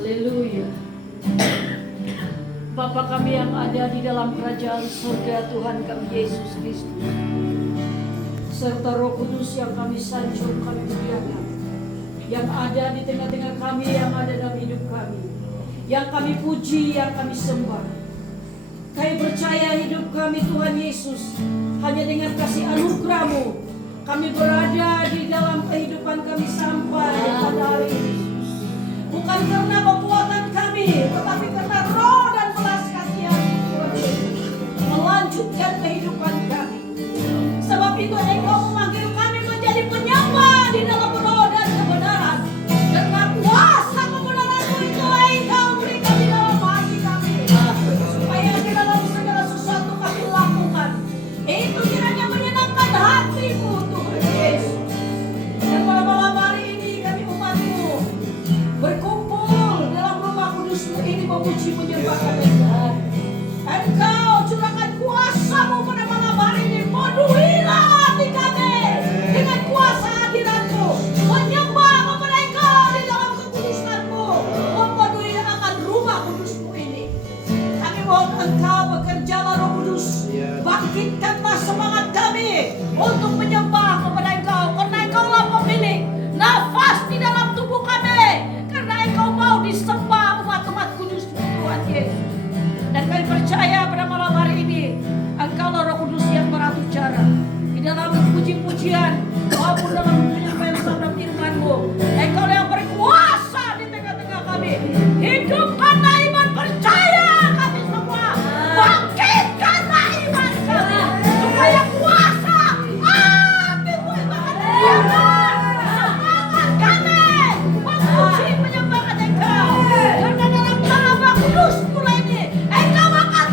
Haleluya. Bapa kami yang ada di dalam kerajaan surga, Tuhan kami Yesus Kristus, serta Roh Kudus yang kami sanjung, kami muliakan, yang ada di tengah-tengah kami, yang ada dalam hidup kami, yang kami puji, yang kami sembah. Kami percaya hidup kami Tuhan Yesus, hanya dengan kasih anugerah-Mu kami berada di dalam kehidupan kami sampai pada hari ini. Bukan karena kekuatan kami, tetapi karena roh dan belas kasihan Tuhan Yesus melanjutkan kehidupan kami. Sebab itu Engkau memanggil kami menjadi penyembah di dalam roh dan kebenaran. Karena kuasa kebenaran-Mu itu Engkau berikan di dalam hati kami, supaya di dalam segala sesuatu kami lakukan itu kiranya menyenangkan hati-Mu Tuhan Yesus. Dan pada malam hari ini kami umat-Mu berkumpul dalam rumah kudus-Mu ini memuji menyembahkan Engkau. Engkau curahkan kuasa-Mu pada malam hari ini. Penuhilah hati kami dengan kuasa hadirat-Mu, menyembah kepada Engkau di dalam kekudusan-Mu, memenuhi akan rumah kudus-Mu ini. Kami mohon Engkau bekerjalah Roh Kudus, bangkitkanlah semangat kami untuk menyembah kepada Engkau, karena Engkaulah pemilik nafas di dalam tubuh kami, karena Engkau mau disembah umat-umat kudus Tuhan Yesus. Dan kami percaya pada malam hari ini Engkaulah Roh Kudus yang berbicara di dalam puji-pujian maupun dalam penyampaian sabda firman-Mu. Engkaulah yang berkuasa di tengah-tengah kami. Hidupkanlah iman percaya kami semua, bangkitkanlah iman kami supaya kuasa api Tuhan menyatakan semangat kami memuji menyembahkan Engkau. Karena dalam nama kudus mulai ini Engkau akan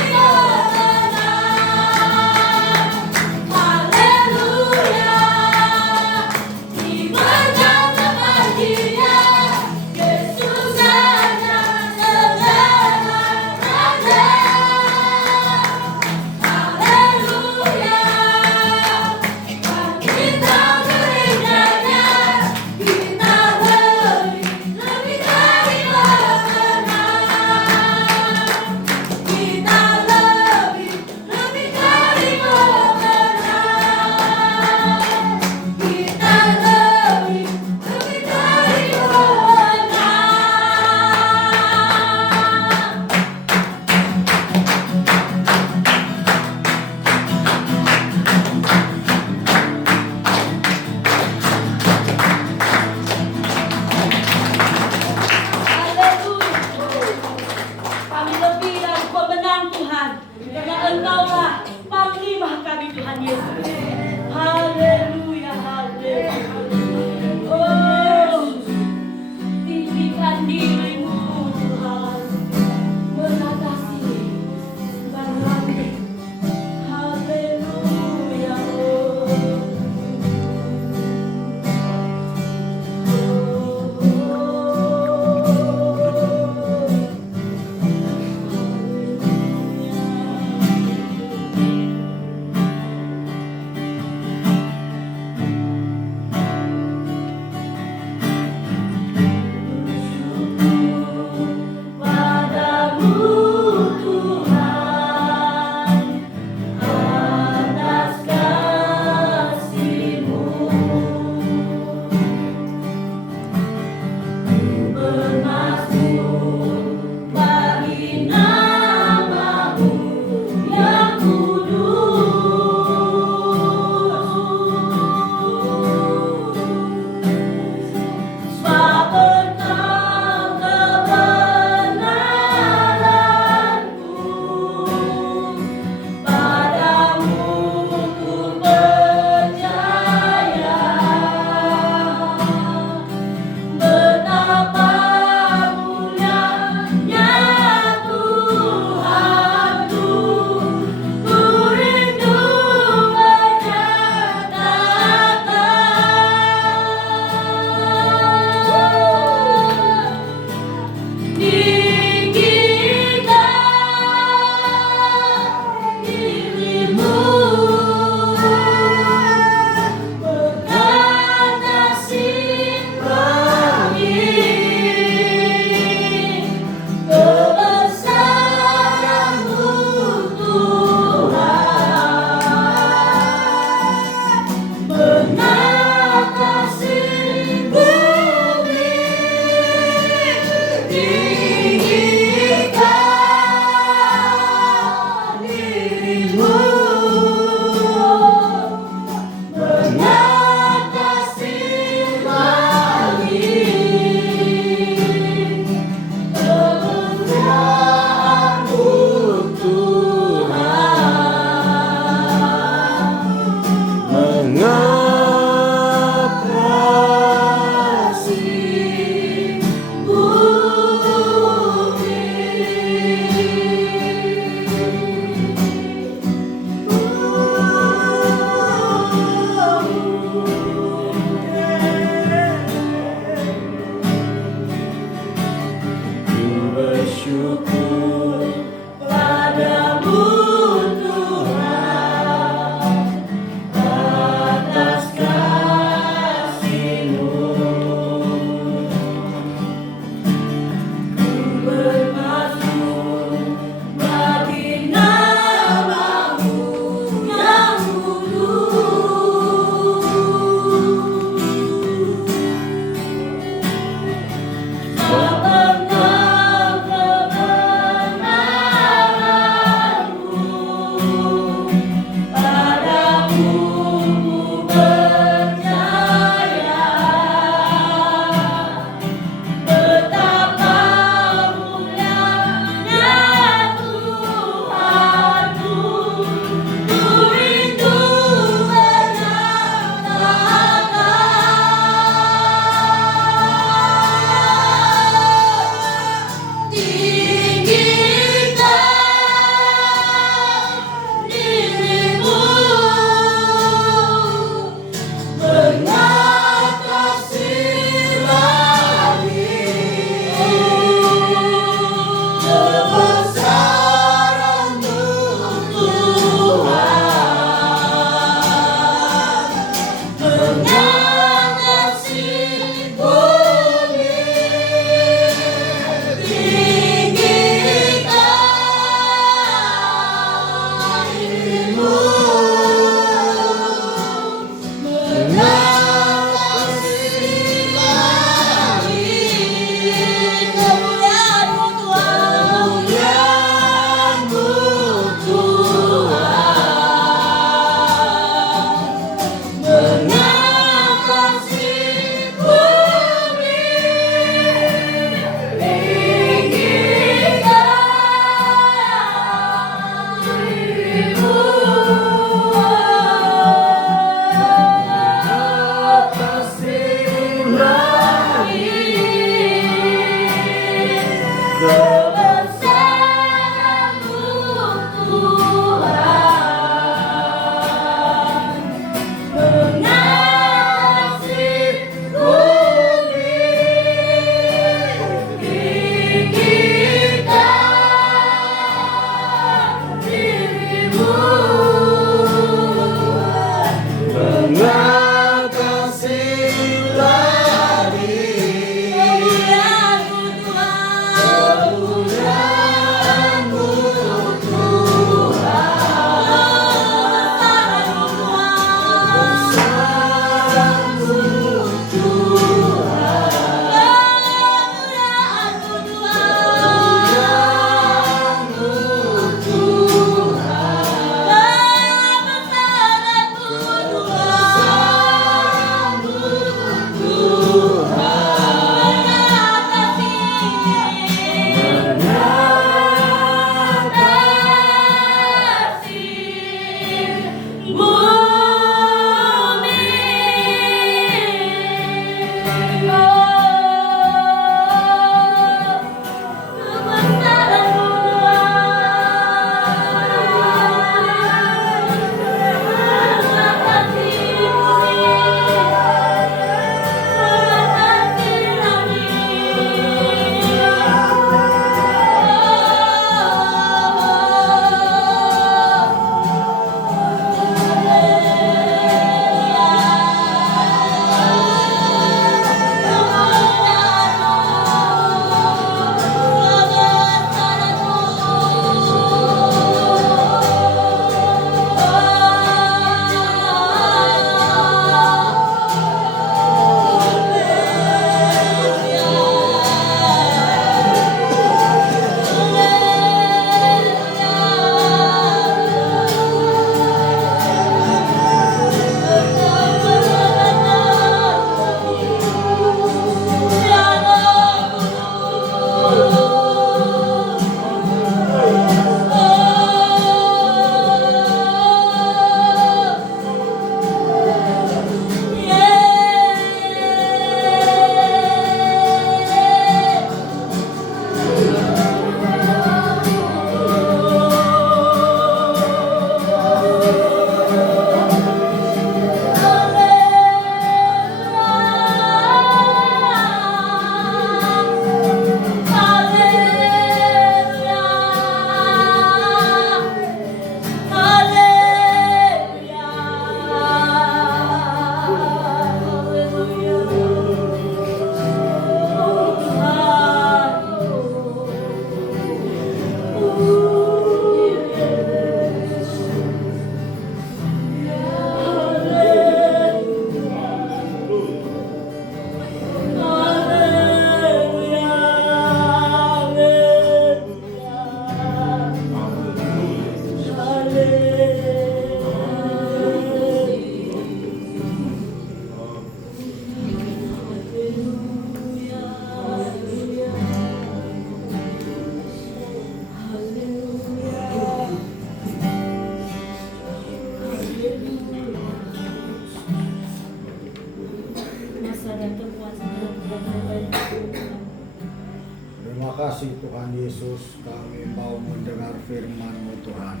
kasih Tuhan Yesus, kami mau mendengar firman-Mu Tuhan.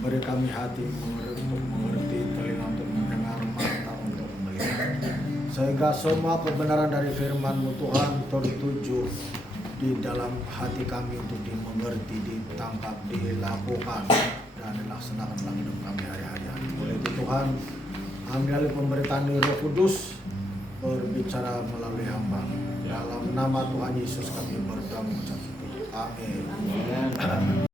Beri kami hati untuk mengerti, telinga untuk mendengar, mata untuk melihat. Sehingga semua kebenaran dari firman-Mu Tuhan tertuju di dalam hati kami untuk dimengerti, ditangkap, dilakukan, dan dilaksanakan dalam hidup kami hari-hari. Oleh itu Tuhan, ambil alih pemberitaan Roh Kudus, berbicara melalui hamba. Dalam nama Tuhan Yesus kami berdoa. Amin.